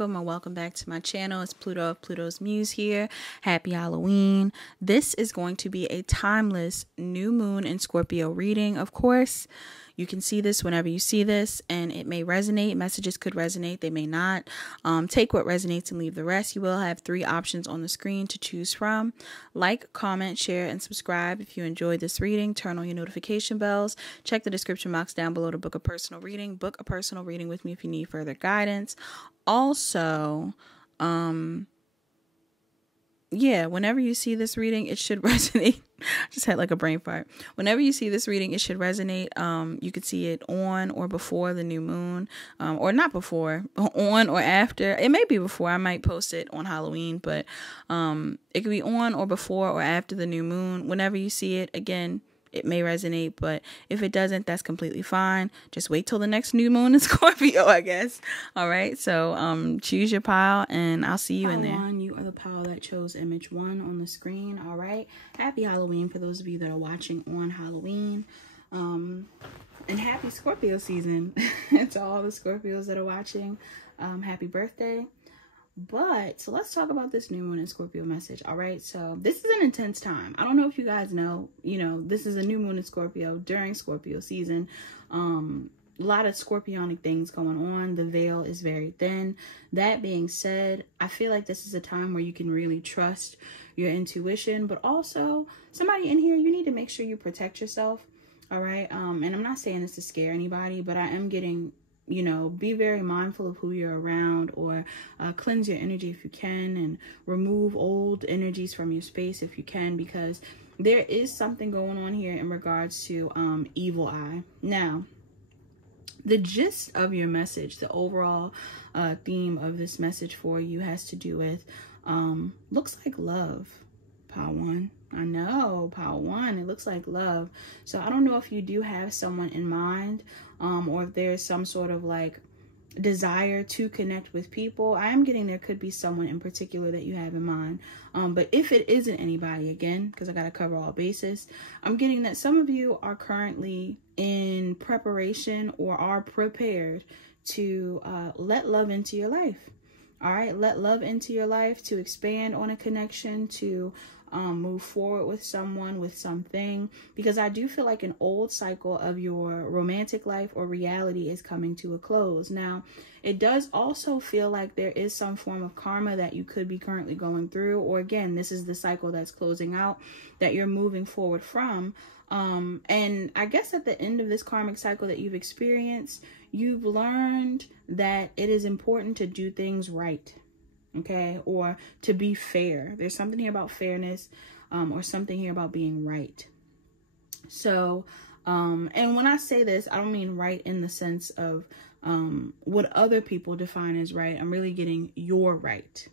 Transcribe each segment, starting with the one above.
welcome or welcome back to my channel. It's Pluto of Pluto's Muse here. Happy Halloween. This is going to be a timeless new moon in Scorpio reading. Of course, you can see this whenever you see this, and it may resonate. Messages could resonate, they may not. Take what resonates and leave the rest. You will have 3 options on the screen to choose from. Like, comment, share, and subscribe if you enjoyed this reading. Turn on your notification bells. Check the description box down below to book a personal reading. Book a personal reading with me if you need further guidance. Also, yeah, whenever you see this reading, it should resonate. I just had like a brain fart. Whenever you see this reading, it should resonate. You could see it on or before the new moon, or not before, on or after. It may be before. I might post it on Halloween, but it could be on or before or after the new moon. Whenever you see it, again, it may resonate, but if it doesn't, that's completely fine. Just wait till the next new moon in Scorpio, I guess. All right, so choose your pile, and I'll see you in there. You are the pile that chose image 1 on the screen. All right, happy Halloween for those of you that are watching on Halloween, and happy Scorpio season to all the Scorpios that are watching. Happy birthday. But so let's talk about this new moon in Scorpio message. All right, so this is an intense time. I don't know if you guys know, this is a new moon in Scorpio during Scorpio season. A lot of scorpionic things going on. The veil is very thin. That being said, I feel like this is a time where you can really trust your intuition, but also somebody in here, you need to make sure you protect yourself. All right, and I'm not saying this to scare anybody, but I am getting, be very mindful of who you're around, or cleanse your energy if you can, and remove old energies from your space if you can, because there is something going on here in regards to evil eye. Now, the gist of your message, the overall theme of this message for you has to do with looks like love. Pile 1. I know, pile 1, it looks like love. So I don't know if you do have someone in mind, or if there's some sort of like desire to connect with people. I am getting there could be someone in particular that you have in mind. But if it isn't anybody, again, because I got to cover all bases, I'm getting that some of you are currently in preparation or are prepared to let love into your life. All right, let love into your life, to expand on a connection, to move forward with someone, with something, because I do feel like an old cycle of your romantic life or reality is coming to a close. Now, it does also feel like there is some form of karma that you could be currently going through, or again, this is the cycle that's closing out that you're moving forward from. And I guess at the end of this karmic cycle that you've experienced, you've learned that it is important to do things right. Okay, or to be fair. There's something here about fairness, or something here about being right. So, and when I say this, I don't mean right in the sense of what other people define as right. I'm really getting your right.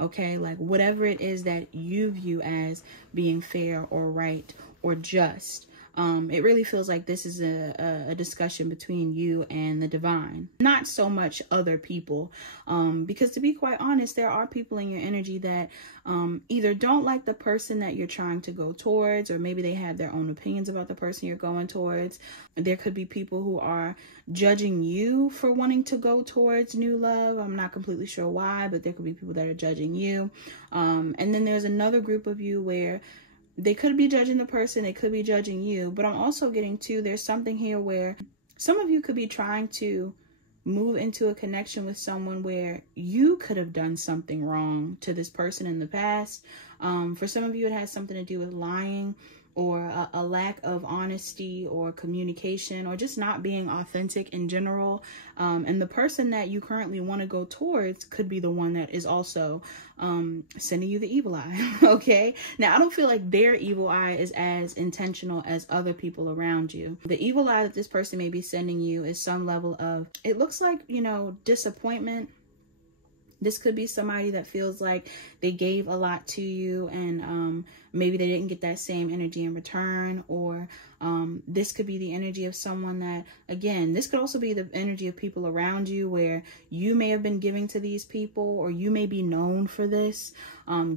Okay, like whatever it is that you view as being fair or right or just. It really feels like this is a discussion between you and the divine, not so much other people, because to be quite honest, there are people in your energy that either don't like the person that you're trying to go towards, or maybe they have their own opinions about the person you're going towards. There could be people who are judging you for wanting to go towards new love. I'm not completely sure why, but there could be people that are judging you. And then there's another group of you where they could be judging the person, they could be judging you, but I'm also getting to, there's something here where some of you could be trying to move into a connection with someone where you could have done something wrong to this person in the past. For some of you, it has something to do with lying, or a lack of honesty or communication, or just not being authentic in general. And the person that you currently want to go towards could be the one that is also sending you the evil eye. Okay, now I don't feel like their evil eye is as intentional as other people around you. The evil eye that this person may be sending you is some level of, it looks like, disappointment. This could be somebody that feels like they gave a lot to you, and maybe they didn't get that same energy in return, or this could be the energy of someone that, again, this could also be the energy of people around you where you may have been giving to these people, or you may be known for this,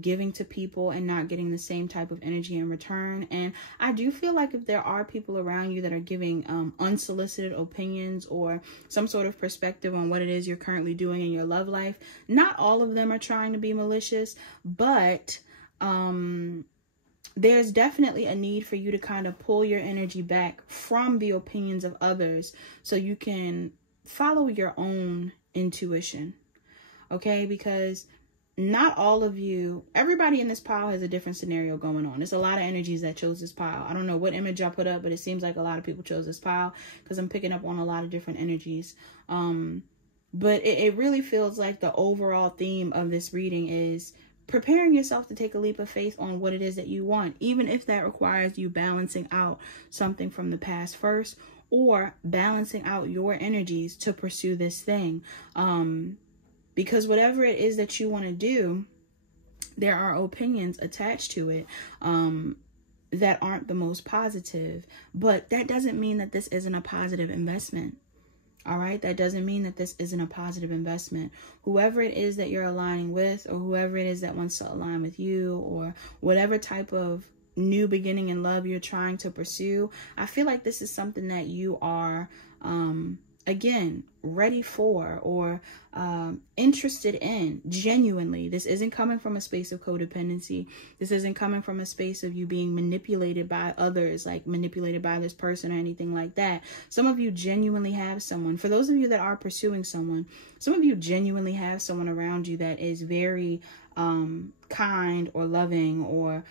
giving to people and not getting the same type of energy in return. And I do feel like if there are people around you that are giving unsolicited opinions or some sort of perspective on what it is you're currently doing in your love life, not all of them are trying to be malicious, but there's definitely a need for you to kind of pull your energy back from the opinions of others so you can follow your own intuition. Okay, because not all of you, everybody in this pile has a different scenario going on. There's a lot of energies that chose this pile. I don't know what image I put up, but it seems like a lot of people chose this pile because I'm picking up on a lot of different energies. But it really feels like the overall theme of this reading is preparing yourself to take a leap of faith on what it is that you want, even if that requires you balancing out something from the past first, or balancing out your energies to pursue this thing. Because whatever it is that you want to do, there are opinions attached to it that aren't the most positive. But that doesn't mean that this isn't a positive investment. All right, that doesn't mean that this isn't a positive investment. Whoever it is that you're aligning with, or whoever it is that wants to align with you, or whatever type of new beginning in love you're trying to pursue, I feel like this is something that you are, again, ready for, or interested in genuinely. This isn't coming from a space of codependency. This isn't coming from a space of you being manipulated by others, like manipulated by this person or anything like that. Some of you genuinely have someone. For those of you that are pursuing someone, some of you genuinely have someone around you that is very kind or loving or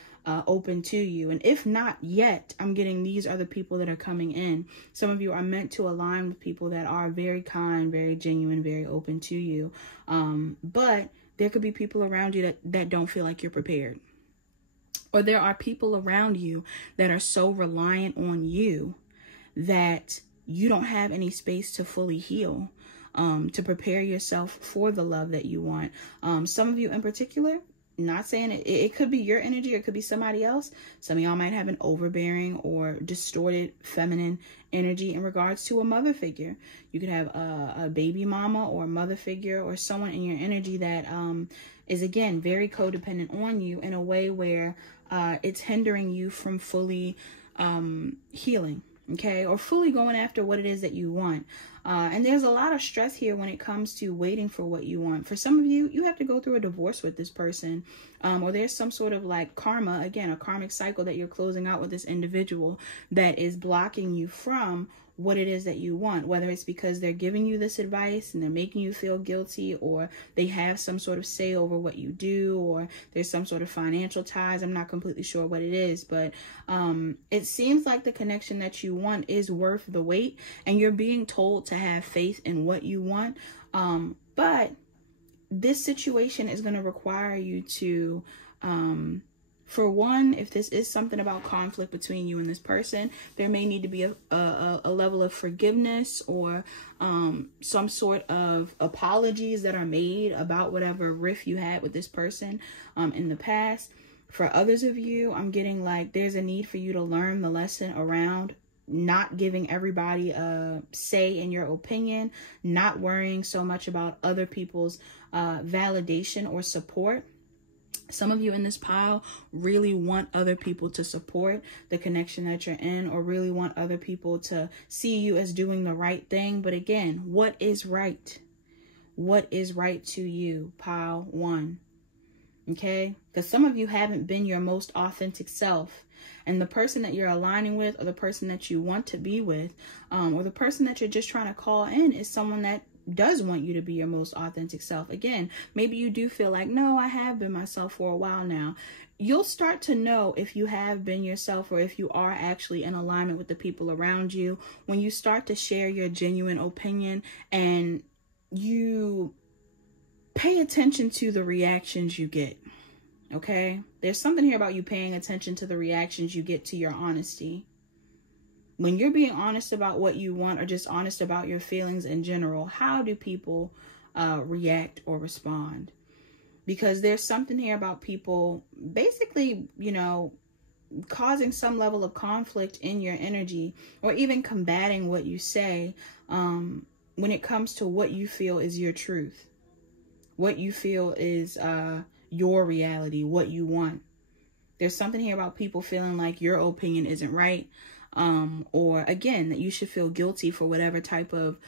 open to you. And if not yet, I'm getting these are the people that are coming in. Some of you are meant to align with people that are very kind, very genuine, very open to you. But there could be people around you that don't feel like you're prepared. Or there are people around you that are so reliant on you that you don't have any space to fully heal, to prepare yourself for the love that you want. Some of you in particular, not saying it could be your energy or it could be somebody else. Some of y'all might have an overbearing or distorted feminine energy in regards to a mother figure. You could have a baby mama or a mother figure, or someone in your energy that is, again, very codependent on you in a way where it's hindering you from fully healing. Okay, or fully going after what it is that you want. And there's a lot of stress here when it comes to waiting for what you want. For some of you, you have to go through a divorce with this person, or there's some sort of like karma, again, a karmic cycle that you're closing out with this individual that is blocking you from what it is that you want, whether it's because they're giving you this advice and they're making you feel guilty, or they have some sort of say over what you do, or there's some sort of financial ties. I'm not completely sure what it is, but it seems like the connection that you want is worth the wait, and you're being told to have faith in what you want. But this situation is going to require you to, for one, if this is something about conflict between you and this person, there may need to be a level of forgiveness, or some sort of apologies that are made about whatever rift you had with this person in the past. For others of you, I'm getting like there's a need for you to learn the lesson around not giving everybody a say in your opinion, not worrying so much about other people's validation or support. Some of you in this pile really want other people to support the connection that you're in, or really want other people to see you as doing the right thing. But again, what is right? What is right to you, pile one? Okay? Because some of you haven't been your most authentic self. And the person that you're aligning with, or the person that you want to be with, or the person that you're just trying to call in, is someone that does want you to be your most authentic self. Again, maybe you do feel like, no, I have been myself for a while now. You'll start to know if you have been yourself, or if you are actually in alignment with the people around you, when you start to share your genuine opinion and you pay attention to the reactions you get. Okay? There's something here about you paying attention to the reactions you get to your honesty. When you're being honest about what you want, or just honest about your feelings in general, how do people react or respond? Because there's something here about people basically, you know, causing some level of conflict in your energy, or even combating what you say when it comes to what you feel is your truth, what you feel is your reality, what you want. There's something here about people feeling like your opinion isn't right, or again, that you should feel guilty for whatever type of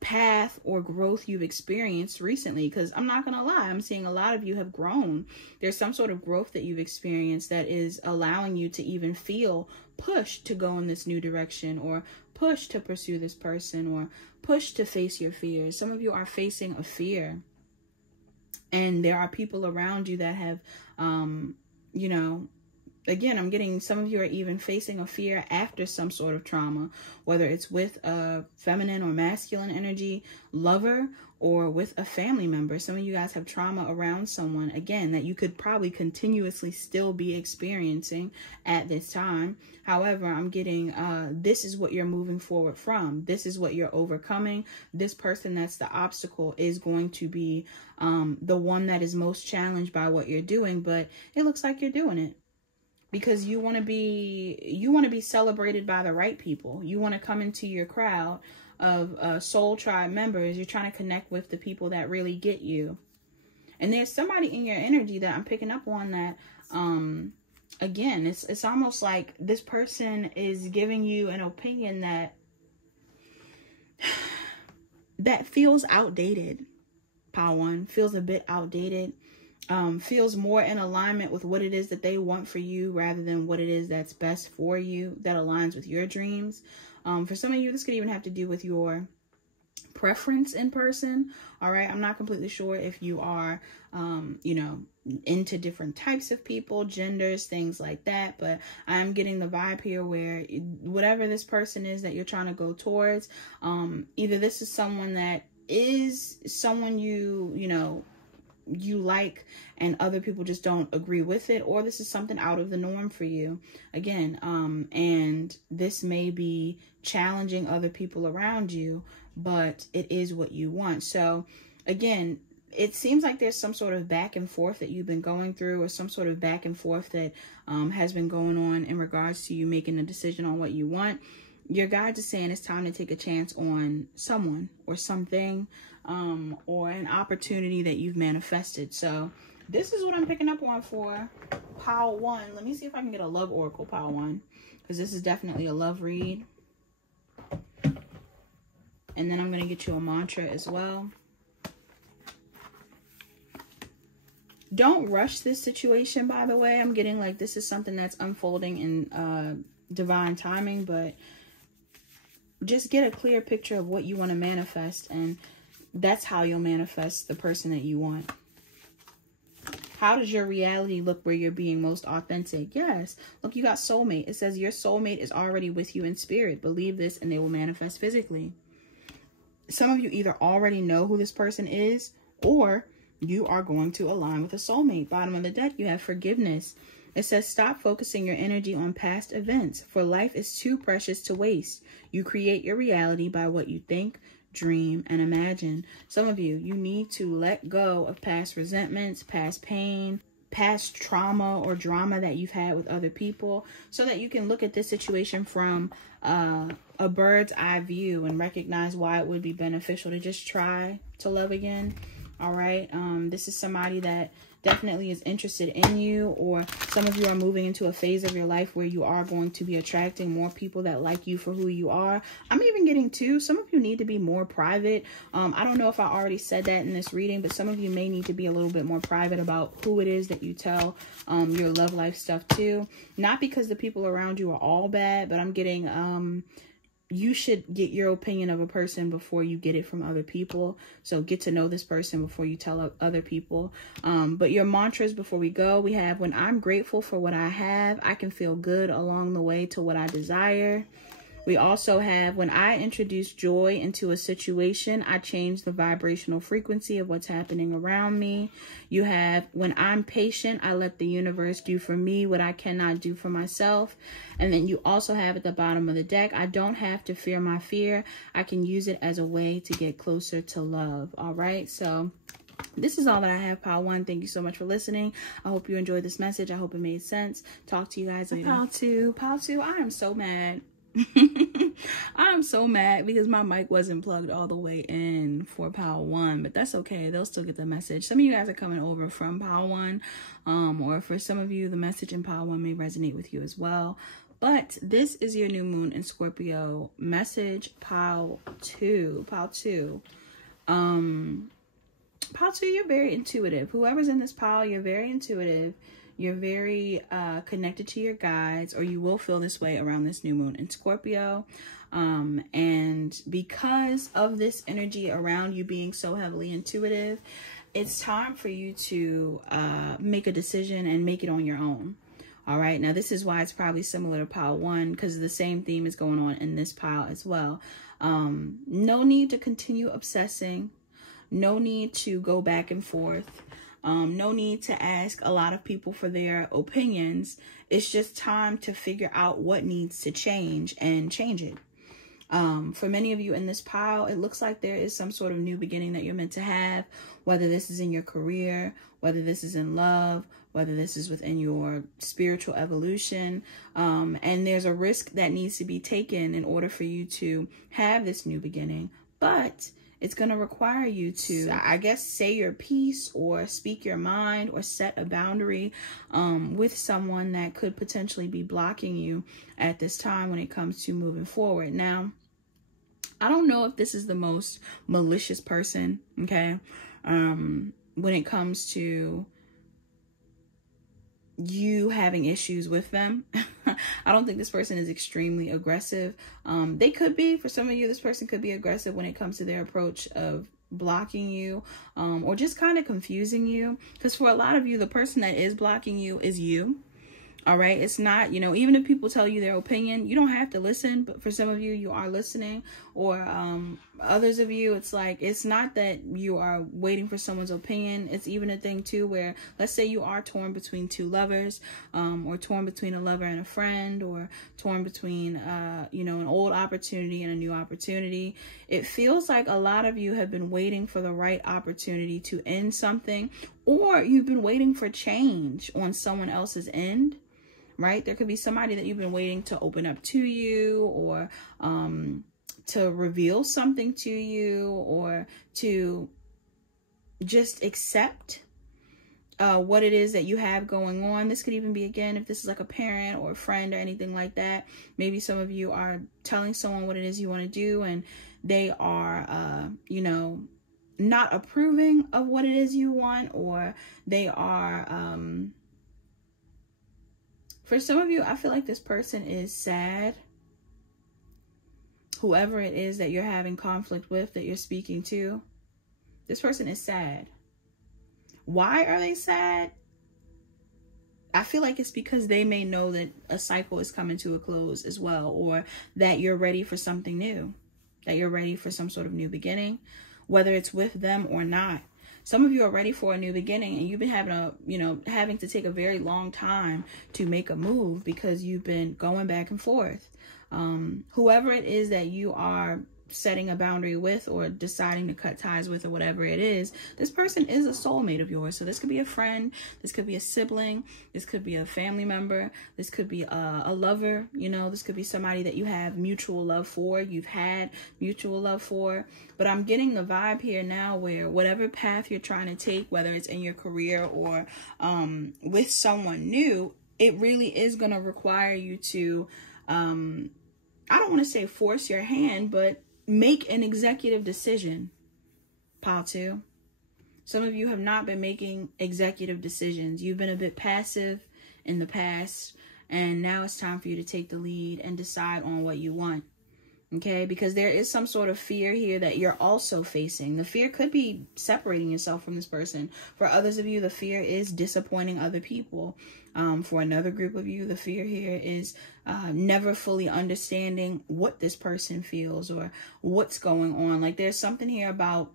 path or growth you've experienced recently. Because I'm not gonna lie, I'm seeing a lot of you have grown. There's some sort of growth that you've experienced that is allowing you to even feel pushed to go in this new direction, or push to pursue this person, or push to face your fears. Some of you are facing a fear, and there are people around you that have you know, again, I'm getting some of you are even facing a fear after some sort of trauma, whether it's with a feminine or masculine energy lover, or with a family member. Some of you guys have trauma around someone, again, that you could probably continuously still be experiencing at this time. However, I'm getting this is what you're moving forward from. This is what you're overcoming. This person that's the obstacle is going to be the one that is most challenged by what you're doing, but it looks like you're doing it because you want to be celebrated by the right people. You want to come into your crowd of soul tribe members. You're trying to connect with the people that really get you. And there's somebody in your energy that I'm picking up on that, again, it's almost like this person is giving you an opinion that feels outdated. Pile 1 feels a bit outdated. Feels more in alignment with what it is that they want for you rather than what it is that's best for you, that aligns with your dreams. For some of you, this could even have to do with your preference in person. All right. I'm not completely sure if you are, you know, into different types of people, genders, things like that. But I'm getting the vibe here where whatever this person is that you're trying to go towards, either this is someone that is someone you know, you like and other people just don't agree with it, or this is something out of the norm for you again, and this may be challenging other people around you, but it is what you want. So again, it seems like there's some sort of back and forth that you've been going through, or some sort of back and forth that has been going on in regards to you making a decision on what you want. Your guides are saying it's time to take a chance on someone or something, or an opportunity that you've manifested. So this is what I'm picking up on for pile 1. Let me see if I can get a love oracle, pile 1, because this is definitely a love read. And then I'm going to get you a mantra as well. Don't rush this situation, by the way. I'm getting like this is something that's unfolding in divine timing, but just get a clear picture of what you want to manifest, and that's how you'll manifest the person that you want. How does your reality look where you're being most authentic? Yes. Look, you got soulmate. It says your soulmate is already with you in spirit. Believe this and they will manifest physically. Some of you either already know who this person is, or you are going to align with a soulmate. Bottom of the deck, you have forgiveness. It says, stop focusing your energy on past events, for life is too precious to waste. You create your reality by what you think, dream, and imagine. Some of you, you need to let go of past resentments, past pain, past trauma or drama that you've had with other people, so that you can look at this situation from a bird's eye view and recognize why it would be beneficial to just try to love again. All right. This is somebody that definitely is interested in you, or some of you are moving into a phase of your life where you are going to be attracting more people that like you for who you are. I'm even getting too, some of you need to be more private. I don't know if I already said that in this reading, but some of you may need to be a little bit more private about who it is that you tell your love life stuff to. Not because the people around you are all bad, but I'm getting you should get your opinion of a person before you get it from other people. So get to know this person before you tell other people. But your mantras before we go, we have, when I'm grateful for what I have, I can feel good along the way to what I desire. We also have, when I introduce joy into a situation, I change the vibrational frequency of what's happening around me. You have, when I'm patient, I let the universe do for me what I cannot do for myself. And then you also have at the bottom of the deck, I don't have to fear my fear. I can use it as a way to get closer to love. All right. So This is all that I have, Pile 1. Thank you so much for listening. I hope you enjoyed this message. I hope it made sense. Talk to you guys later. Pile 2, I am so mad. I'm so mad because my mic wasn't plugged all the way in for Pile 1, but that's okay. They'll still get the message. Some of you guys are coming over from Pile 1, or for some of you, the message in Pile 1 may resonate with you as well. But this is your new moon in Scorpio message, Pile 2. Pile 2, you're very intuitive. Whoever's in this pile, you're very intuitive. You're very connected to your guides, or you will feel this way around this new moon in Scorpio. And because of this energy around you being so heavily intuitive, it's time for you to make a decision and make it on your own. All right. Now, this is why it's probably similar to Pile 1, because the same theme is going on in this pile as well. No need to continue obsessing. No need to go back and forth. No need to ask a lot of people for their opinions. It's just time to figure out what needs to change and change it. For many of you in this pile, it looks like there is some sort of new beginning that you're meant to have, whether this is in your career, whether this is in love, whether this is within your spiritual evolution. And there's a risk that needs to be taken in order for you to have this new beginning. But it's going to require you to, I guess, say your piece or speak your mind or set a boundary with someone that could potentially be blocking you at this time when it comes to moving forward. Now, I don't know if this is the most malicious person, okay, when it comes to you having issues with them. I don't think this person is extremely aggressive. They could be. For some of you, this person could be aggressive when it comes to their approach of blocking you, or just kind of confusing you. Because for a lot of you, the person that is blocking you is you. All right. It's not, you know, even if people tell you their opinion, you don't have to listen. But for some of you, you are listening, or others of you, it's like, it's not that you are waiting for someone's opinion. It's even a thing too, where let's say you are torn between two lovers, or torn between a lover and a friend, or torn between, you know, an old opportunity and a new opportunity. It feels like a lot of you have been waiting for the right opportunity to end something, or you've been waiting for change on someone else's end. Right? There could be somebody that you've been waiting to open up to you, or to reveal something to you, or to just accept what it is that you have going on. This could even be, again, if this is like a parent or a friend or anything like that. Maybe some of you are telling someone what it is you want to do, and they are, you know, not approving of what it is you want, or they are... For some of you, I feel like this person is sad. Whoever it is that you're having conflict with, that you're speaking to, this person is sad. Why are they sad? I feel like it's because they may know that a cycle is coming to a close as well, or that you're ready for something new, that you're ready for some sort of new beginning, whether it's with them or not. Some of you are ready for a new beginning, and you've been having to take a very long time to make a move because you've been going back and forth. Whoever it is that you are setting a boundary with, or deciding to cut ties with, or whatever it is, this person is a soulmate of yours. So this could be a friend, this could be a sibling, this could be a family member, this could be a lover, you know, this could be somebody that you have mutual love for, you've had mutual love for. But I'm getting the vibe here now where whatever path you're trying to take, whether it's in your career or with someone new, it really is going to require you to, I don't want to say force your hand, but make an executive decision, Pile 2. Some of you have not been making executive decisions. You've been a bit passive in the past, and now it's time for you to take the lead and decide on what you want. Okay, because there is some sort of fear here that you're also facing. The fear could be separating yourself from this person. For others of you, the fear is disappointing other people. For another group of you, the fear here is never fully understanding what this person feels or what's going on. Like there's something here about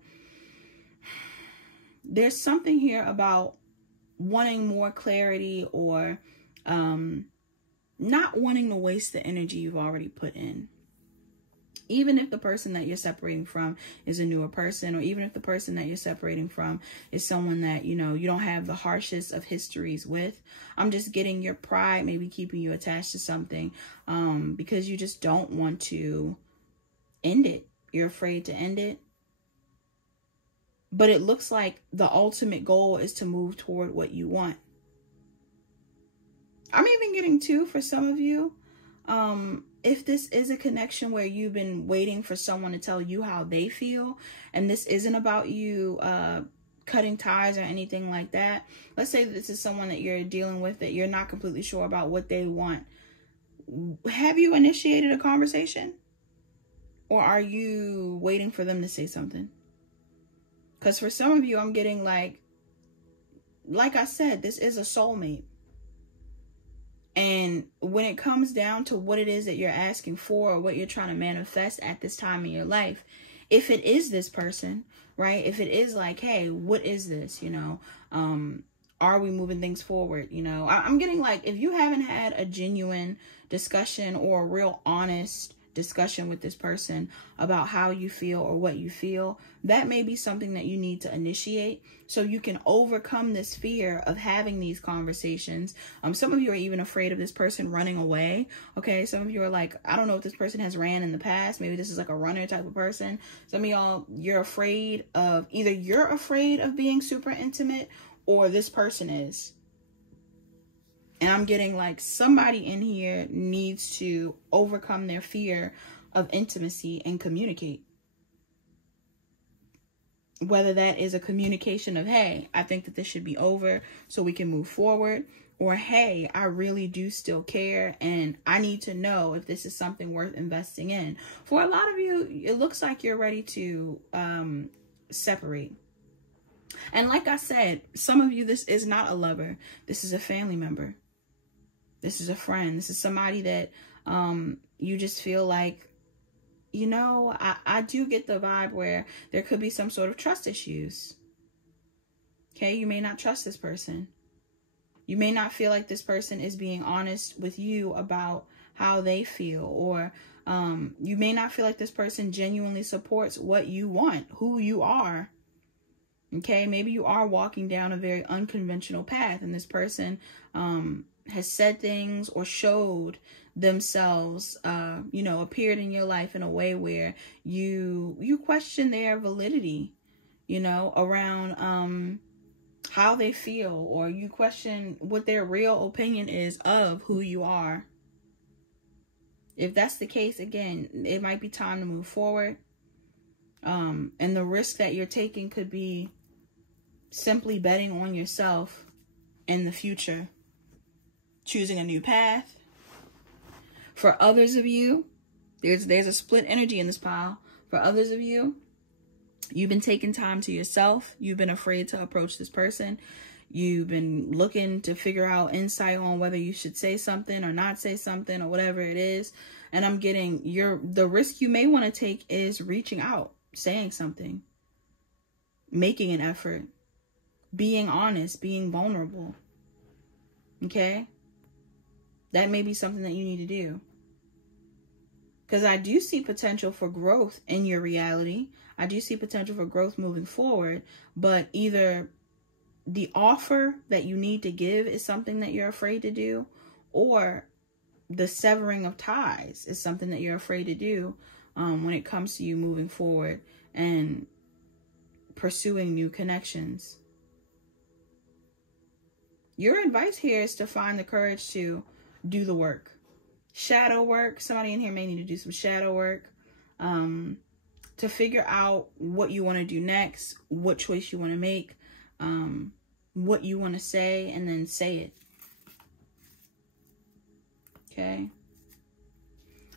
wanting more clarity, or not wanting to waste the energy you've already put in. Even if the person that you're separating from is a newer person, or even if the person that you're separating from is someone that, you know, you don't have the harshest of histories with, I'm just getting your pride maybe keeping you attached to something because you just don't want to end it. You're afraid to end it. But it looks like the ultimate goal is to move toward what you want. I'm even getting too, for some of you, if this is a connection where you've been waiting for someone to tell you how they feel, and this isn't about you cutting ties or anything like that. Let's say this is someone that you're dealing with that you're not completely sure about what they want. Have you initiated a conversation? Or are you waiting for them to say something? Because for some of you, I'm getting like I said, this is a soulmate. And when it comes down to what it is that you're asking for or what you're trying to manifest at this time in your life, if it is this person, right? If it is like, hey, what is this? You know, are we moving things forward? You know, I'm getting like, if you haven't had a genuine discussion or a real honest discussion with this person about how you feel or what you feel, that may be something that you need to initiate so you can overcome this fear of having these conversations. Some of you are even afraid of this person running away. Okay, some of you are like, I don't know if this person has ran in the past. Maybe this is like a runner type of person. Some of y'all, you're afraid of, either you're afraid of being super intimate or this person is. And I'm getting like somebody in here needs to overcome their fear of intimacy and communicate. Whether that is a communication of, hey, I think that this should be over so we can move forward. Or, hey, I really do still care and I need to know if this is something worth investing in. For a lot of you, it looks like you're ready to separate. And like I said, some of you, this is not a lover. This is a family member. This is a friend. This is somebody that you just feel like, you know, I do get the vibe where there could be some sort of trust issues. Okay, you may not trust this person. You may not feel like this person is being honest with you about how they feel. Or you may not feel like this person genuinely supports what you want, who you are. Okay, maybe you are walking down a very unconventional path and this person has said things or showed themselves, you know, appeared in your life in a way where you question their validity, you know, around how they feel, or you question what their real opinion is of who you are. If that's the case, again, it might be time to move forward. And the risk that you're taking could be simply betting on yourself in the future. Choosing a new path. For others of you, there's a split energy in this pile. For others of you, you've been taking time to yourself. You've been afraid to approach this person. You've been looking to figure out insight on whether you should say something or not say something or whatever it is. And I'm getting the risk you may want to take is reaching out, saying something, making an effort, being honest, being vulnerable. Okay? That may be something that you need to do. Because I do see potential for growth in your reality. I do see potential for growth moving forward. But either the offer that you need to give is something that you're afraid to do, or the severing of ties is something that you're afraid to do when it comes to you moving forward and pursuing new connections. Your advice here is to find the courage to do the work. Shadow work. Somebody in here may need to do some shadow work to figure out what you want to do next, what choice you want to make, what you want to say, and then say it. Okay.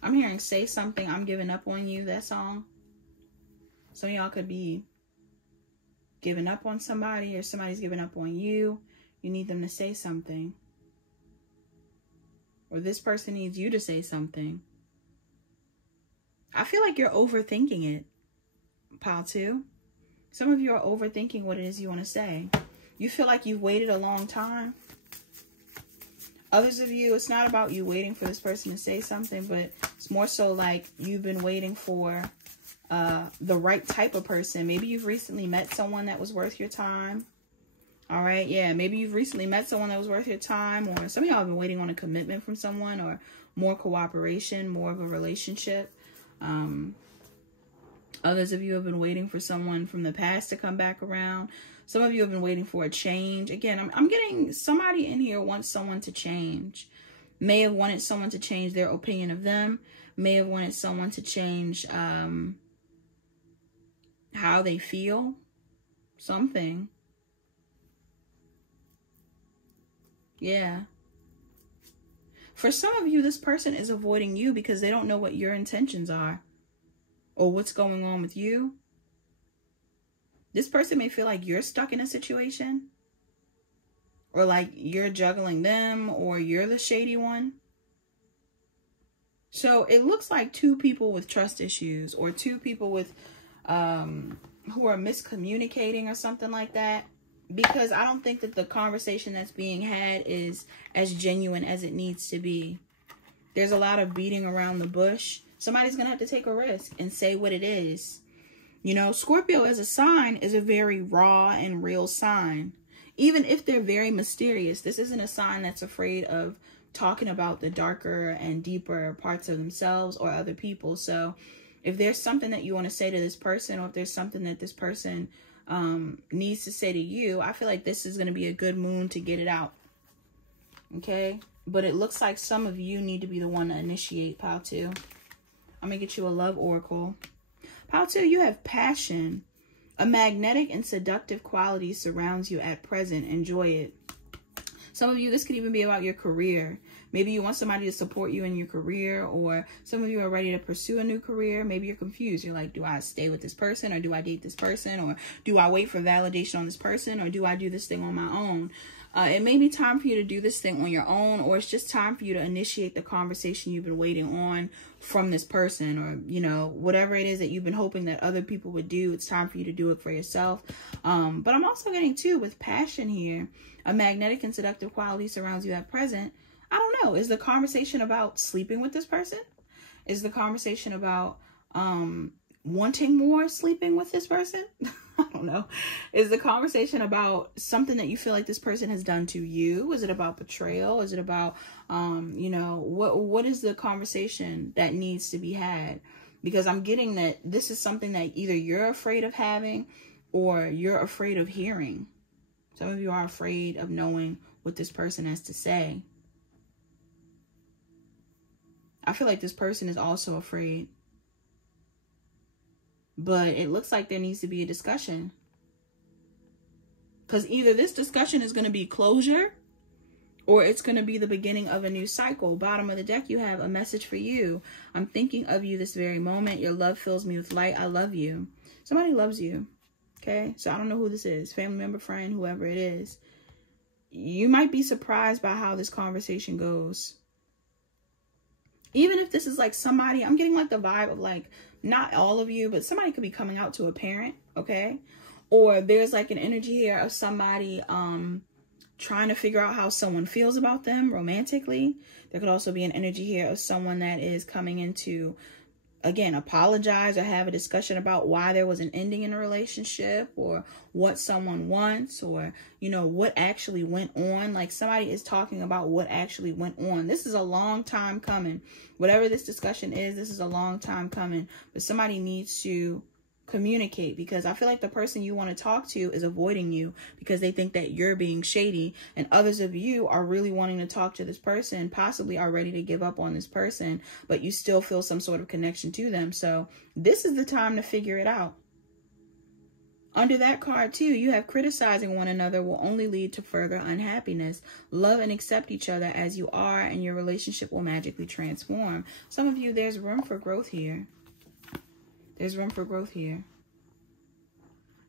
I'm hearing say something, I'm giving up on you, that song. Some of y'all could be giving up on somebody, or somebody's giving up on you. You need them to say something. Or this person needs you to say something. I feel like you're overthinking it, pile 2. Some of you are overthinking what it is you want to say. You feel like you've waited a long time. Others of you, it's not about you waiting for this person to say something, but it's It's more so like you've been waiting for the right type of person. Maybe you've recently met someone that was worth your time. All right, yeah, maybe you've recently met someone that was worth your time, or some of y'all have been waiting on a commitment from someone, or more cooperation, more of a relationship. Others of you have been waiting for someone from the past to come back around. Some of you have been waiting for a change. Again, I'm getting somebody in here wants someone to change. May have wanted someone to change their opinion of them. May have wanted someone to change how they feel. Something. Yeah. For some of you, this person is avoiding you because they don't know what your intentions are or what's going on with you. This person may feel like you're stuck in a situation, or like you're juggling them, or you're the shady one. So it looks like two people with trust issues, or two people with who are miscommunicating or something like that. Because I don't think that the conversation that's being had is as genuine as it needs to be. There's a lot of beating around the bush. Somebody's going to have to take a risk and say what it is. You know, Scorpio as a sign is a very raw and real sign. Even if they're very mysterious, this isn't a sign that's afraid of talking about the darker and deeper parts of themselves or other people. So if there's something that you want to say to this person, or if there's something that this person needs to say to you, I feel like this is going to be a good moon to get it out. Okay? But it looks like some of you need to be the one to initiate, Pile 2. I'm going to get you a love oracle. Pile 2, you have passion. A magnetic and seductive quality surrounds you at present. Enjoy it. Some of you, this could even be about your career. Maybe you want somebody to support you in your career, or some of you are ready to pursue a new career. Maybe you're confused. You're like, do I stay with this person, or do I date this person, or do I wait for validation on this person, or do I do this thing on my own? It may be time for you to do this thing on your own, or it's just time for you to initiate the conversation you've been waiting on from this person, or, you know, whatever it is that you've been hoping that other people would do. It's time for you to do it for yourself. But I'm also getting, too, with passion here, a magnetic and seductive quality surrounds you at present. I don't know. Is the conversation about sleeping with this person? Is the conversation about wanting more sleeping with this person? I don't know. Is the conversation about something that you feel like this person has done to you? Is it about betrayal? Is it about, you know, what is the conversation that needs to be had? Because I'm getting that this is something that either you're afraid of having or you're afraid of hearing. Some of you are afraid of knowing what this person has to say. I feel like this person is also afraid. But it looks like there needs to be a discussion. Because either this discussion is going to be closure, or it's going to be the beginning of a new cycle. Bottom of the deck, you have a message for you. I'm thinking of you this very moment. Your love fills me with light. I love you. Somebody loves you. Okay? So I don't know who this is. Family member, friend, whoever it is. You might be surprised by how this conversation goes. Even if this is like somebody, I'm getting like the vibe of like, not all of you, but somebody could be coming out to a parent, okay? Or there's like an energy here of somebody trying to figure out how someone feels about them romantically. There could also be an energy here of someone that is coming in to, again, apologize or have a discussion about why there was an ending in a relationship, or what someone wants, or, you know, what actually went on. Like somebody is talking about what actually went on. This is a long time coming. Whatever this discussion is, this is a long time coming. But somebody needs to communicate, because I feel like the person you want to talk to is avoiding you because they think that you're being shady, and others of you are really wanting to talk to this person, possibly are ready to give up on this person, but you still feel some sort of connection to them. So this is the time to figure it out. Under that card too, you have criticizing one another will only lead to further unhappiness. Love and accept each other as you are, and your relationship will magically transform. Some of you, there's room for growth here. There's room for growth here.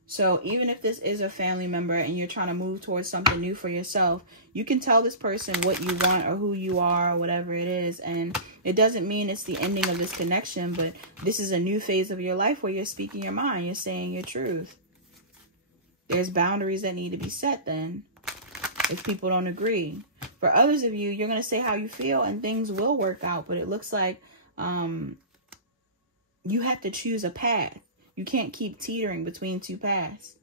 So even if this is a family member and you're trying to move towards something new for yourself, you can tell this person what you want or who you are or whatever it is. And it doesn't mean it's the ending of this connection, but this is a new phase of your life where you're speaking your mind. You're saying your truth. There's boundaries that need to be set then if people don't agree. For others of you, you're going to say how you feel and things will work out. But it looks like you have to choose a path. You can't keep teetering between two paths.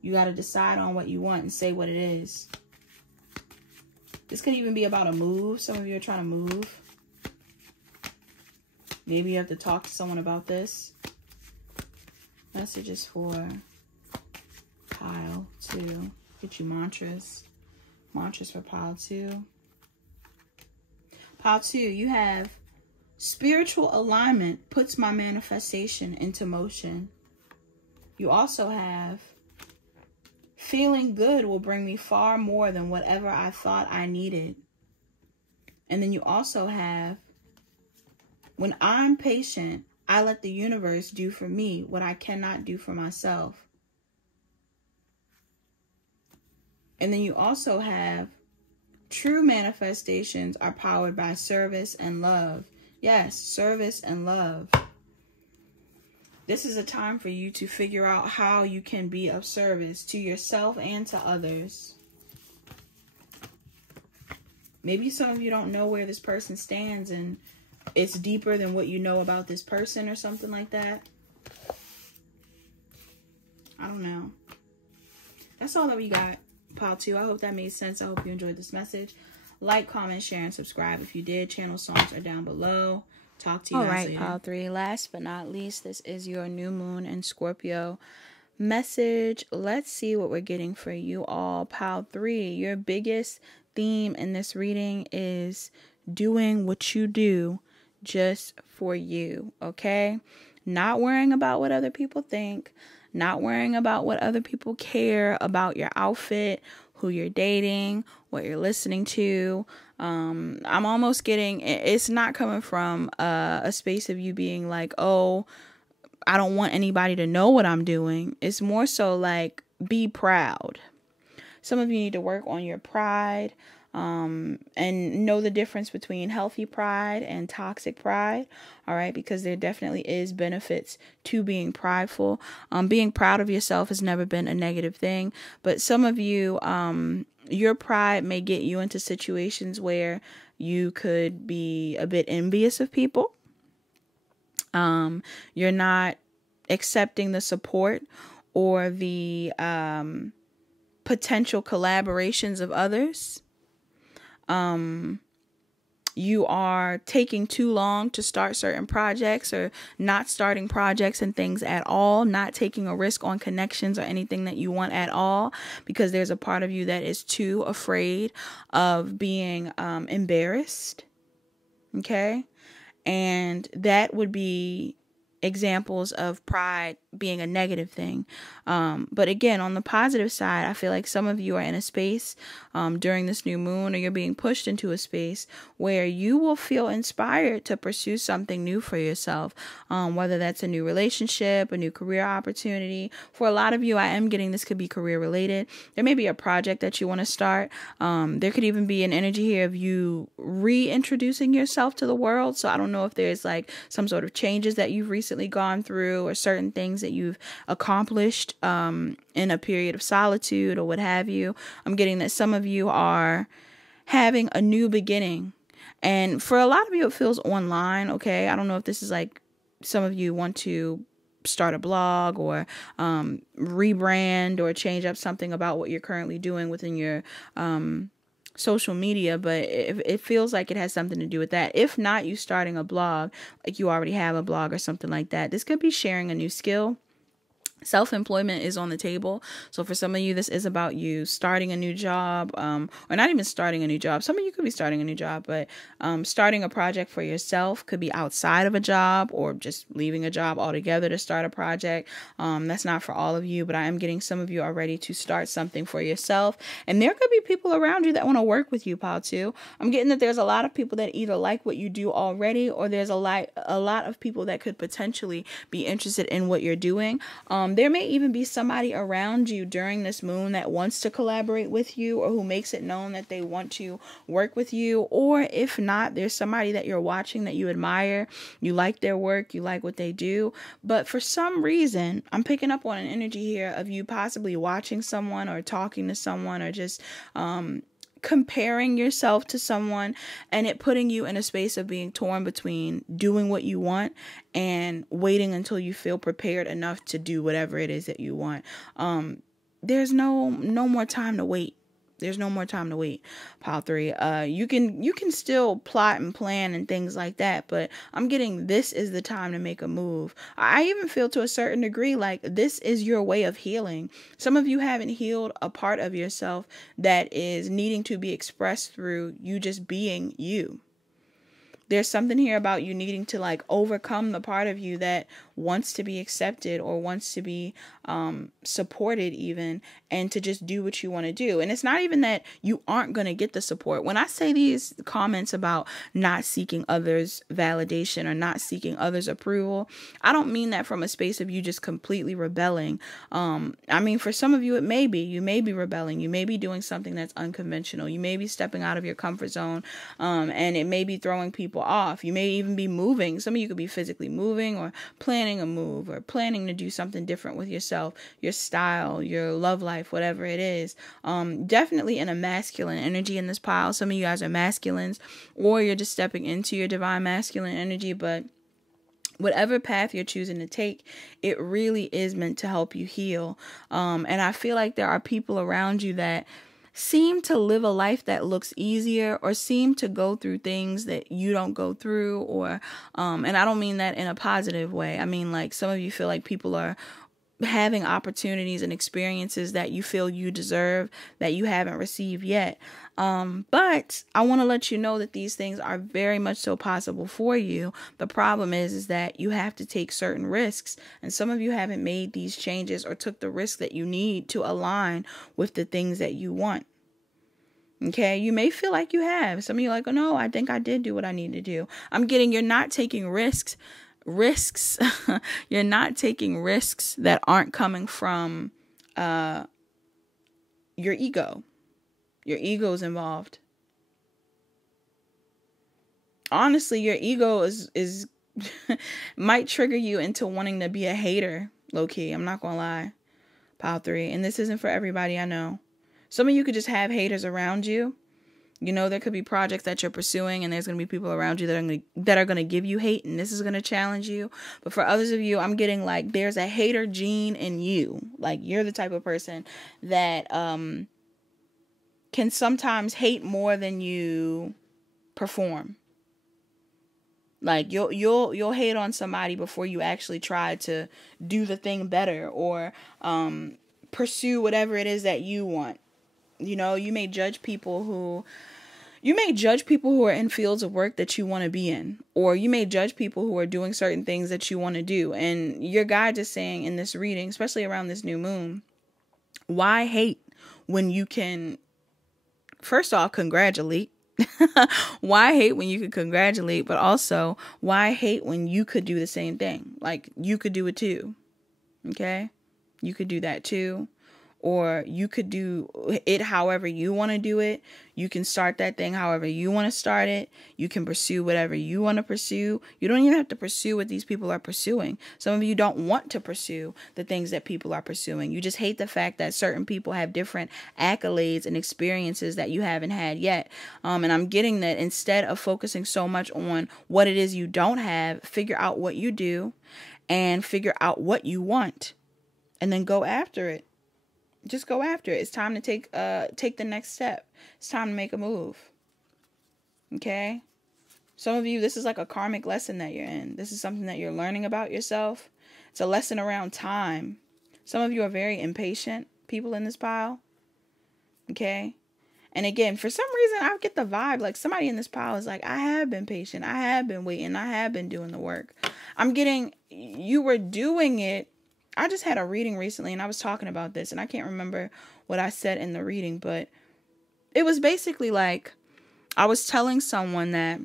You got to decide on what you want and say what it is. This could even be about a move. Some of you are trying to move. Maybe you have to talk to someone about this. Messages for pile 2. Get you mantras. Mantras for pile 2. Pile 2, you have spiritual alignment puts my manifestation into motion. You also have feeling good will bring me far more than whatever I thought I needed. And then you also have, when I'm patient, I let the universe do for me what I cannot do for myself. And then you also have, true manifestations are powered by service and love. Yes, service and love. This is a time for you to figure out how you can be of service to yourself and to others. Maybe some of you don't know where this person stands and it's deeper than what you know about this person or something like that. I don't know. That's all that we got, pile 2. I hope that made sense. I hope you enjoyed this message. Like, comment, share, and subscribe if you did. Channel songs are down below. Talk to you guys later. Pile 3. Last but not least, this is your new moon in Scorpio message. Let's see what we're getting for you all. Pile 3, your biggest theme in this reading is doing what you do just for you, okay? Not worrying about what other people think, not worrying about what other people care about your outfit, who you're dating, what you're listening to. I'm almost getting, it's not coming from a space of you being like, oh, I don't want anybody to know what I'm doing. It's more so like, be proud. Some of you need to work on your pride, and know the difference between healthy pride and toxic pride. All right. Because there definitely is benefits to being prideful. Being proud of yourself has never been a negative thing, but some of you, your pride may get you into situations where you could be a bit envious of people. You're not accepting the support or the, potential collaborations of others. You are taking too long to start certain projects, or not starting projects and things at all, not taking a risk on connections or anything that you want at all, because there's a part of you that is too afraid of being embarrassed. Okay. And that would be examples of pride being a negative thing. But again, on the positive side, I feel like some of you are in a space during this new moon, or you're being pushed into a space where you will feel inspired to pursue something new for yourself, whether that's a new relationship, a new career opportunity. For a lot of you, I am getting this could be career related. There may be a project that you want to start. There could even be an energy here of you reintroducing yourself to the world. So I don't know if there's like some sort of changes that you've recently gone through, or certain things that you've accomplished in a period of solitude or what have you. I'm getting that some of you are having a new beginning. And for a lot of you, it feels online. Okay. I don't know if this is like some of you want to start a blog or rebrand or change up something about what you're currently doing within your social media, but it feels like it has something to do with that. If not, you starting a blog, like you already have a blog or something like that. This could be sharing a new skill. Self-employment is on the table. So for some of you, this is about you starting a new job, or not even starting a new job. Some of you could be starting a new job, but starting a project for yourself could be outside of a job, or just leaving a job altogether to start a project. That's not for all of you, but I am getting some of you are ready to start something for yourself. And there could be people around you that want to work with you, pal, too. I'm getting that there's a lot of people that either like what you do already, or there's a lot of people that could potentially be interested in what you're doing. There may even be somebody around you during this moon that wants to collaborate with you, or who makes it known that they want to work with you. Or if not, there's somebody that you're watching that you admire, you like their work, you like what they do. But for some reason, I'm picking up on an energy here of you possibly watching someone or talking to someone, or just comparing yourself to someone and it putting you in a space of being torn between doing what you want and waiting until you feel prepared enough to do whatever it is that you want. There's no more time to wait. There's no more time to wait, pile 3. You can still plot and plan and things like that, but I'm getting this is the time to make a move. I even feel to a certain degree like this is your way of healing. Some of you haven't healed a part of yourself that is needing to be expressed through you just being you. There's something here about you needing to like overcome the part of you that wants to be accepted or wants to be supported even, and to just do what you want to do. And it's not even that you aren't going to get the support. When I say these comments about not seeking others' validation or not seeking others' approval, I don't mean that from a space of you just completely rebelling. I mean, for some of you, you may be rebelling. You may be doing something that's unconventional. You may be stepping out of your comfort zone, and it may be throwing people off. You may even be moving. Some of you could be physically moving or planning a move or planning to do something different with yourself, your style, your love life, whatever it is. Definitely in a masculine energy in this pile. Some of you guys are masculines, or you're just stepping into your divine masculine energy, but whatever path you're choosing to take, it really is meant to help you heal. And I feel like there are people around you that seem to live a life that looks easier or seem to go through things that you don't go through, or and I don't mean that in a positive way. I mean, like, some of you feel like people are having opportunities and experiences that you feel you deserve that you haven't received yet. But I want to let you know that these things are very much so possible for you. The problem is that you have to take certain risks, and some of you haven't made these changes or took the risk that you need to align with the things that you want. Okay, you may feel like you have. Some of you are like, oh no, I think I did do what I need to do. I'm getting, you're not taking risks. You're not taking risks that aren't coming from your ego. Your ego is involved. Honestly, your ego is might trigger you into wanting to be a hater, low key. I'm not gonna lie, pile 3. And this isn't for everybody, I know. Some of you could just have haters around you. You know, there could be projects that you're pursuing, and there's going to be people around you that are going to give you hate, and this is going to challenge you. But for others of you, I'm getting like there's a hater gene in you. Like, you're the type of person that can sometimes hate more than you perform. Like, you'll hate on somebody before you actually try to do the thing better or pursue whatever it is that you want. You know, you may judge people who are in fields of work that you want to be in, or you may judge people who are doing certain things that you want to do. And your guide is saying in this reading, especially around this new moon, why hate when you can, first off, congratulate? Why hate when you could congratulate, but also why hate when you could do the same thing? Like, you could do it too. Okay? You could do that too. Or you could do it however you want to do it. You can start that thing however you want to start it. You can pursue whatever you want to pursue. You don't even have to pursue what these people are pursuing. Some of you don't want to pursue the things that people are pursuing. You just hate the fact that certain people have different accolades and experiences that you haven't had yet. And I'm getting that instead of focusing so much on what it is you don't have, figure out what you do and figure out what you want and then go after it. Just go after it. It's time to take the next step. It's time to make a move. Okay? Some of you, this is like a karmic lesson that you're in. This is something that you're learning about yourself. It's a lesson around time. Some of you are very impatient people in this pile. Okay? And again, for some reason, I get the vibe like somebody in this pile is like, I have been patient. I have been waiting. I have been doing the work. I'm getting, you were doing it. I just had a reading recently and I was talking about this and I can't remember what I said in the reading, but it was basically like I was telling someone that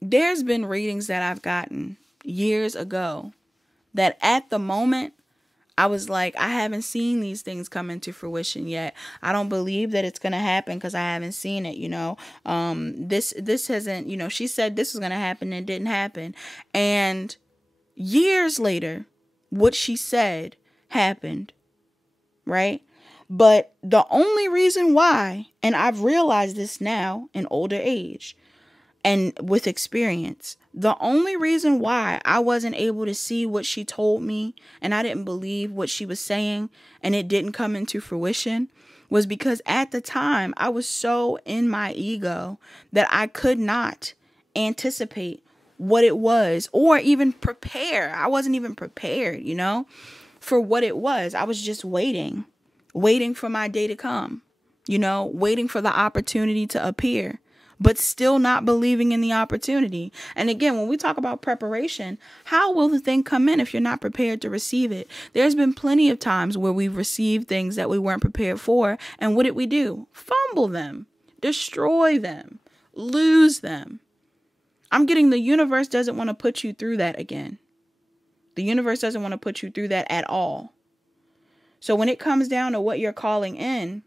there's been readings that I've gotten years ago that at the moment I was like, I haven't seen these things come into fruition yet. I don't believe that it's going to happen because I haven't seen it, you know. This hasn't, you know, she said this was going to happen and it didn't happen. And years later, what she said happened, right? But the only reason why, and I've realized this now in older age and with experience, the only reason why I wasn't able to see what she told me and I didn't believe what she was saying and it didn't come into fruition was because at the time I was so in my ego that I could not anticipate what it was or even prepare. I wasn't even prepared, for what it was. I was just waiting for my day to come, waiting for the opportunity to appear, but still not believing in the opportunity. And again, when we talk about preparation, how will the thing come in if you're not prepared to receive it? There's been plenty of times where we've received things that we weren't prepared for. And what did we do? Fumble them, destroy them, lose them. I'm getting the universe doesn't want to put you through that again. The universe doesn't want to put you through that at all. So when it comes down to what you're calling in,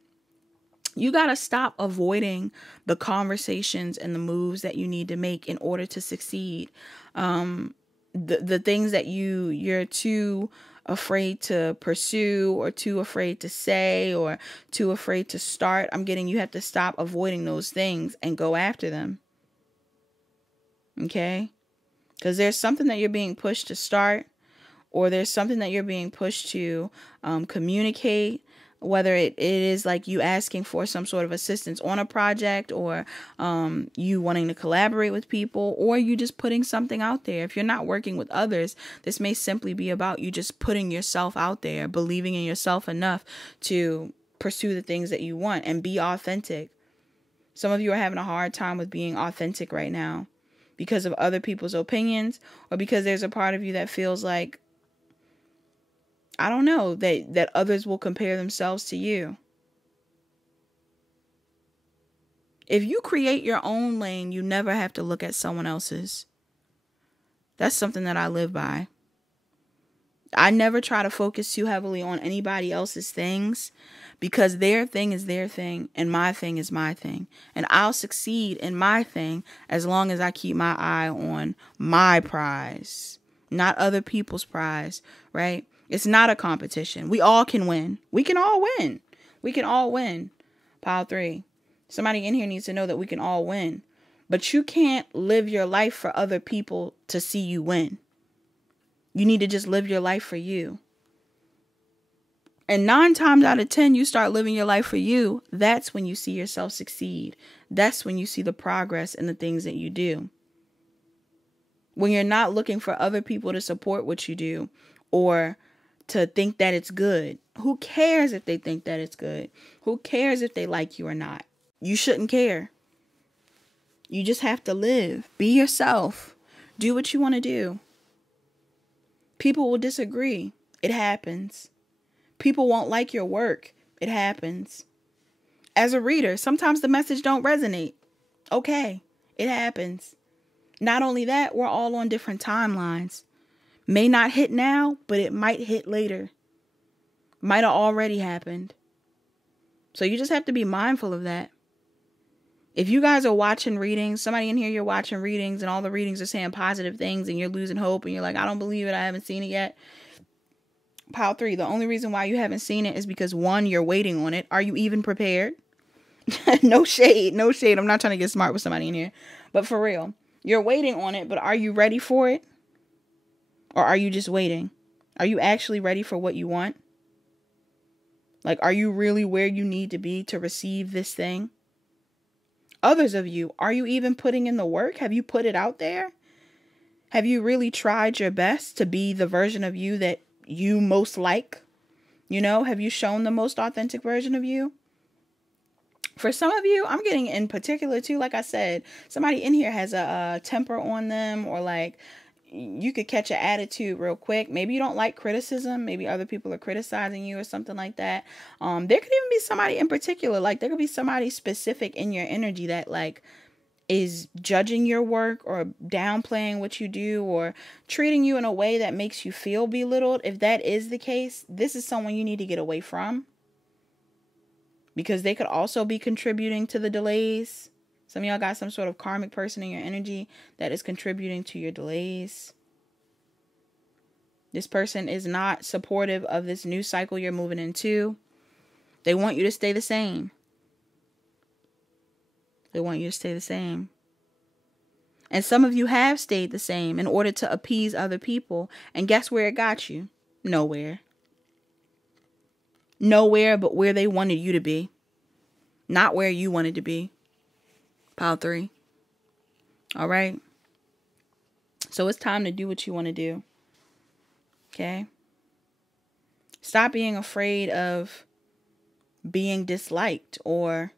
you got to stop avoiding the conversations and the moves that you need to make in order to succeed. The things that you're too afraid to pursue or too afraid to say or too afraid to start. You have to stop avoiding those things and go after them. Okay? Because there's something that you're being pushed to start, or there's something that you're being pushed to communicate, whether it is like you asking for some sort of assistance on a project, or you wanting to collaborate with people, or you just putting something out there. If you're not working with others, this may simply be about you just putting yourself out there, believing in yourself enough to pursue the things that you want and be authentic. Some of you are having a hard time with being authentic right now because of other people's opinions, or because there's a part of you that feels like, I don't know, that others will compare themselves to you. If you create your own lane, you never have to look at someone else's. That's something that I live by. I never try to focus too heavily on anybody else's things, because their thing is their thing and my thing is my thing. And I'll succeed in my thing as long as I keep my eye on my prize, not other people's prize, right? It's not a competition. We all can win. We can all win. We can all win. Pile 3. Somebody in here needs to know that we can all win. But you can't live your life for other people to see you win. You need to just live your life for you. And 9 times out of 10, you start living your life for you. That's when you see yourself succeed. That's when you see the progress in the things that you do. When you're not looking for other people to support what you do or to think that it's good. Who cares if they think that it's good? Who cares if they like you or not? You shouldn't care. You just have to live. Be yourself. Do what you want to do. People will disagree. It happens. People won't like your work. It happens. As a reader, sometimes the message don't resonate. Okay, it happens. Not only that, we're all on different timelines. May not hit now, but it might hit later. Might have already happened. So you just have to be mindful of that. If you guys are watching readings, somebody in here, you're watching readings and all the readings are saying positive things and you're losing hope and you're like, I don't believe it, I haven't seen it yet. Pile 3, the only reason why you haven't seen it is because 1, you're waiting on it. Are you even prepared? No shade. I'm not trying to get smart with somebody in here. But for real, you're waiting on it, but are you ready for it? Or are you just waiting? Are you actually ready for what you want? Like, are you really where you need to be to receive this thing? Others of you, are you even putting in the work? Have you put it out there? Have you really tried your best to be the version of you that you most like? Have you shown the most authentic version of you? For some of you, I'm getting in particular too, like I said, somebody in here has a temper on them, or like you could catch an attitude real quick. Maybe you don't like criticism. Maybe other people are criticizing you or something like that. There could even be somebody in particular, like there could be somebody specific in your energy that like is judging your work or downplaying what you do or treating you in a way that makes you feel belittled. If that is the case, this is someone you need to get away from, because they could also be contributing to the delays. Some of y'all got some sort of karmic person in your energy that is contributing to your delays. This person is not supportive of this new cycle you're moving into. They want you to stay the same. They want you to stay the same. And some of you have stayed the same in order to appease other people. And guess where it got you? Nowhere. Nowhere but where they wanted you to be. Not where you wanted to be. Pile 3. All right. So it's time to do what you want to do. Okay. Stop being afraid of being disliked, or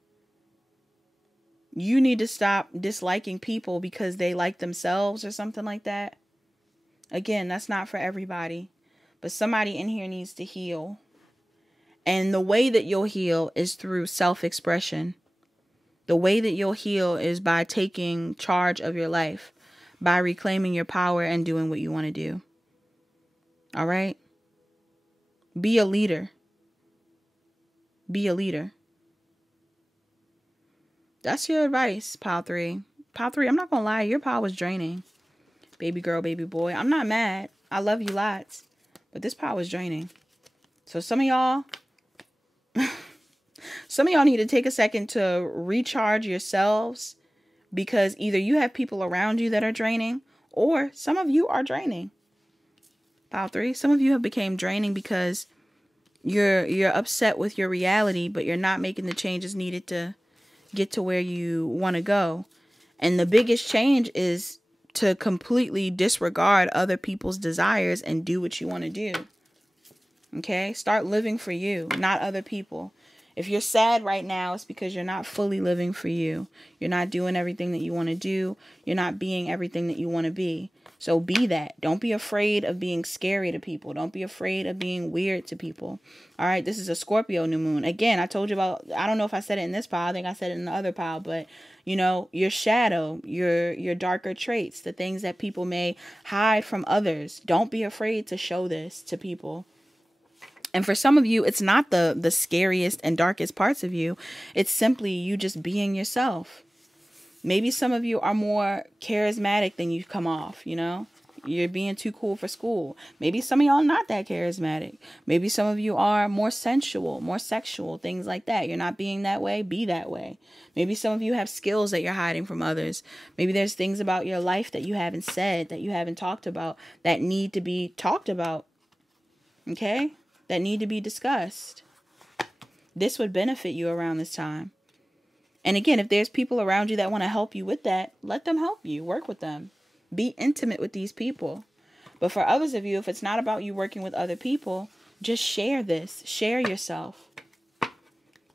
you need to stop disliking people because they like themselves or something like that. Again, that's not for everybody, but somebody in here needs to heal. And the way that you'll heal is through self-expression. The way that you'll heal is by taking charge of your life, by reclaiming your power and doing what you want to do. All right? Be a leader. Be a leader. That's your advice, Pile 3. Pile 3, I'm not going to lie, your pile was draining. Baby girl, baby boy. I'm not mad. I love you lots. But this pile was draining. So some of y'all need to take a second to recharge yourselves, because either you have people around you that are draining, or some of you are draining. Pile 3, some of you have become draining because you're upset with your reality, but you're not making the changes needed to get to where you want to go. And the biggest change is to completely disregard other people's desires and do what you want to do. Okay? Start living for you, not other people. If you're sad right now, it's because you're not fully living for you. You're not doing everything that you want to do. You're not being everything that you want to be. So be that. Don't be afraid of being scary to people. Don't be afraid of being weird to people. All right, this is a Scorpio new moon. Again, I told you about, I don't know if I said it in this pile. I think I said it in the other pile. But, you know, your shadow, your darker traits, the things that people may hide from others. Don't be afraid to show this to people. And for some of you, it's not the scariest and darkest parts of you. It's simply you just being yourself. Maybe some of you are more charismatic than you come off, you know. You're being too cool for school. Maybe some of y'all not that charismatic. Maybe some of you are more sensual, more sexual, things like that. You're not being that way. Be that way. Maybe some of you have skills that you're hiding from others. Maybe there's things about your life that you haven't said, that you haven't talked about, that need to be talked about. Okay? That need to be discussed. This would benefit you around this time. And again, if there's people around you that want to help you with that, let them help you. Work with them. Be intimate with these people. But for others of you, if it's not about you working with other people, just share this. Share yourself.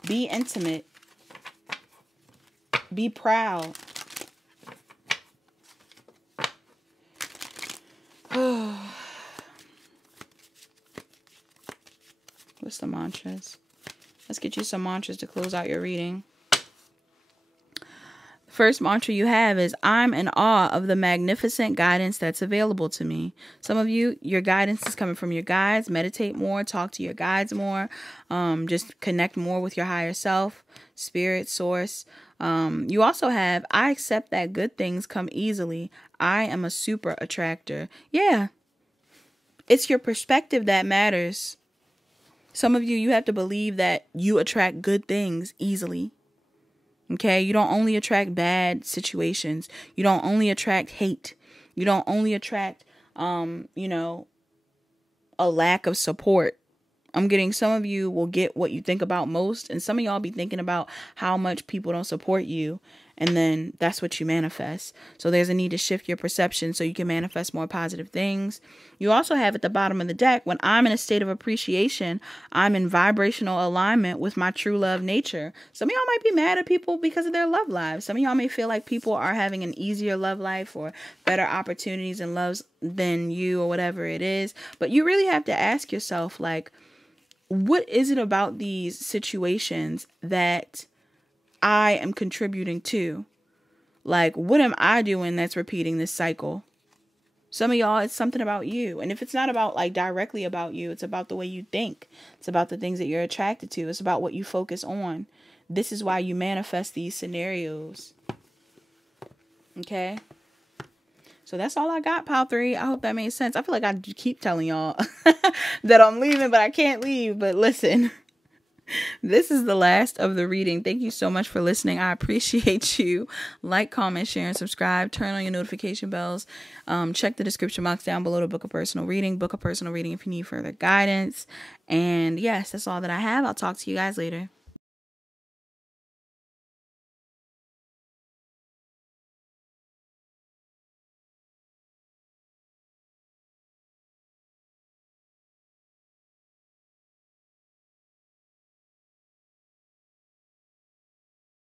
Be intimate. Be proud. What's the mantras? Let's get you some mantras to close out your reading. First mantra you have is, I'm in awe of the magnificent guidance that's available to me. Some of you, your guidance is coming from your guides. Meditate more, talk to your guides more, just connect more with your higher self, spirit, source. You also have, I accept that good things come easily. I am a super attractor. Yeah, it's your perspective that matters. Some of you, you have to believe that you attract good things easily. Okay, you don't only attract bad situations. You don't only attract hate. You don't only attract, you know, a lack of support. I'm getting some of you will get what you think about most. And some of y'all be thinking about how much people don't support you. And then that's what you manifest. So there's a need to shift your perception so you can manifest more positive things. You also have at the bottom of the deck, when I'm in a state of appreciation, I'm in vibrational alignment with my true love nature. Some of y'all might be mad at people because of their love lives. Some of y'all may feel like people are having an easier love life or better opportunities and loves than you or whatever it is. But you really have to ask yourself, like, what is it about these situations that I am contributing to? Like, what am I doing that's repeating this cycle? Some of y'all, it's something about you. And if it's not about, like, directly about you, it's about the way you think. It's about the things that you're attracted to. It's about what you focus on. This is why you manifest these scenarios. Okay? So that's all I got, Pile 3. I hope that made sense. I feel like I keep telling y'all that I'm leaving, but I can't leave. But listen, This is the last of the reading. Thank you so much for listening. I appreciate you. Like, comment, share, and subscribe. Turn on your notification bells. Check the description box down below to book a personal reading. Book a personal reading if you need further guidance. And yes, that's all that I have. I'll talk to you guys later.